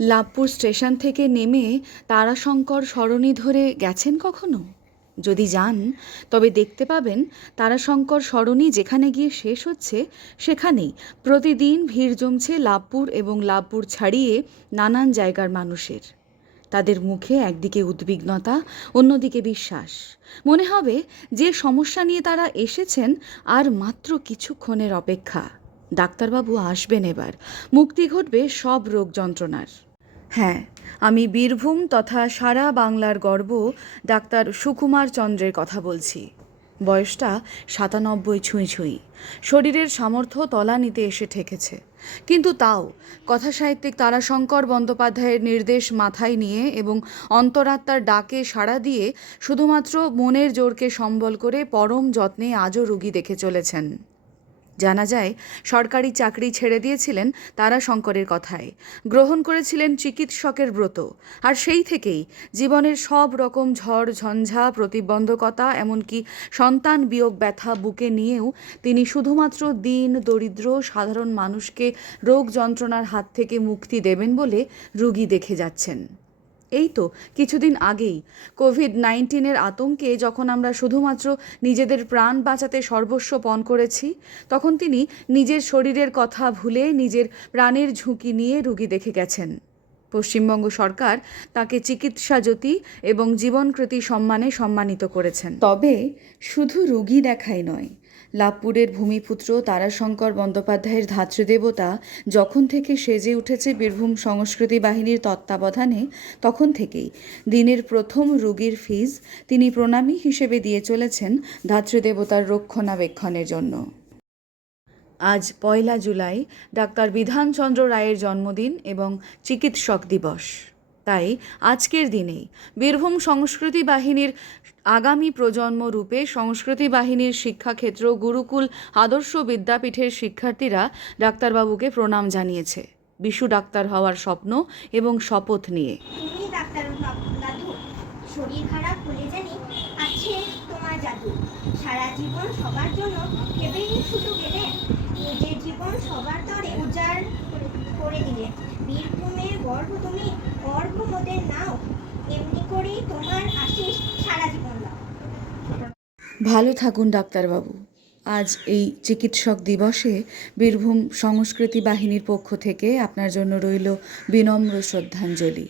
Labhpur station থেকে নেমে তারাশঙ্কর সরণি ধরে গেছেন কখনো? যদি যান তবে দেখতে পাবেন তারাশঙ্কর সরণি যেখানে গিয়ে শেষ হচ্ছে সেখানেই প্রতিদিন ভিড় জমছে লাভপুর এবং লাভপুর ছাড়িয়ে নানান জায়গার মানুষের। তাদের মুখে একদিকে উদ্বিগ্নতা, অন্যদিকে বিশ্বাস। মনে হবে যে সমস্যা নিয়ে তারা এসেছেন আর মাত্র কিছুক্ষণের অপেক্ষা। ডাক্তারবাবু আসবেন এবার, মুক্তি ঘটবে সব রোগ যন্ত্রণার। হ্যাঁ, আমি বীরভূম তথা সারা বাংলার গর্ব ডাক্তার সুকুমার চন্দ্রের কথা বলছি। বয়সটা ৯৭ ছুঁই ছুঁই। শরীরের সামর্থ্য তলানিতে এসে ঠেকেছে, কিন্তু তাও কথাসাহিত্যিক তারাশঙ্কর বন্দ্যোপাধ্যায়ের নির্দেশ মাথায় নিয়ে এবং অন্তরাত্মার ডাকে সাড়া দিয়ে শুধুমাত্র মনের জোরকে সম্বল করে পরম যত্নে আজও রোগী দেখে চলেছেন। জানা যায় সরকারি চাকরি ছেড়ে দিয়েছিলেন তারাশঙ্করের কথায়, গ্রহণ করেছিলেন চিকিৎসকের ব্রত, আর সেই থেকেই জীবনের সব রকম ঝড় ঝঞ্ঝা, প্রতিবন্ধকতা, এমনকি সন্তান বিয়োগ ব্যথা বুকে নিয়েও তিনি শুধুমাত্র দীন দরিদ্র সাধারণ মানুষকে রোগ যন্ত্রণার হাত থেকে মুক্তি দেবেন বলে রোগী দেখে যাচ্ছেন। এই তো কিছুদিন আগেই কোভিড-19-এর আতঙ্কে যখন আমরা শুধুমাত্র নিজেদের প্রাণ বাঁচাতে সর্বস্ব পণ করেছি, তখন তিনি নিজের শরীরের কথা ভুলে নিজের প্রাণের ঝুঁকি নিয়ে রোগী দেখে গেছেন। পশ্চিমবঙ্গ সরকার তাকে চিকিৎসা জ্যোতি এবং জীবনকৃতি সম্মানে সম্মানিত করেছেন। তবে শুধু রোগী দেখাই নয়, লাভপুরের ভূমিপুত্র তারাশঙ্কর বন্দ্যোপাধ্যায়ের ধাত্রীদেবতা যখন থেকে সেজে উঠেছে বীরভূম সংস্কৃতি বাহিনীর তত্ত্বাবধানে, তখন থেকেই দিনের প্রথম রোগীর ফিজ তিনি প্রণামী হিসেবে দিয়ে চলেছেন ধাত্রীদেবতার রক্ষণাবেক্ষণের জন্য। আজ ১ জুলাই ডাক্তার বিধানচন্দ্র রায়ের জন্মদিন এবং চিকিৎসক দিবস। তাই আজকের দিনেই বীরভূম সংস্কৃতি বাহিনীর আগামী প্রজন্ম রূপে সংস্কৃতি বাহিনীর শিক্ষাক্ষেত্র গুরুকুল আদর্শ বিদ্যাপীঠের শিক্ষার্থীরা ডাক্তারবাবুকে প্রণাম জানিয়েছে বিশু ডাক্তার হওয়ার স্বপ্ন এবং শপথ নিয়ে। তুমি ডাক্তার দাদু, শরীর খারাপ হলে জানি আছে তোমার জাদু। সারা জীবন সবার জন্য ভেবেই শুধু গেলে, নিজের জীবন সবার তরে উজাড় করে দিলে। বীরভূমের গর্ভ তুমি, গর্ভ মোদের নাও, এমনি করেই তোমার আশিস সারা জীবন দাও। ভালো থাকুন ডাক্তারবাবু। আজ এই চিকিৎসক দিবসে বীরভূম সংস্কৃতি বাহিনীর পক্ষ থেকে আপনার জন্য রইল বিনম্র শ্রদ্ধাঞ্জলি।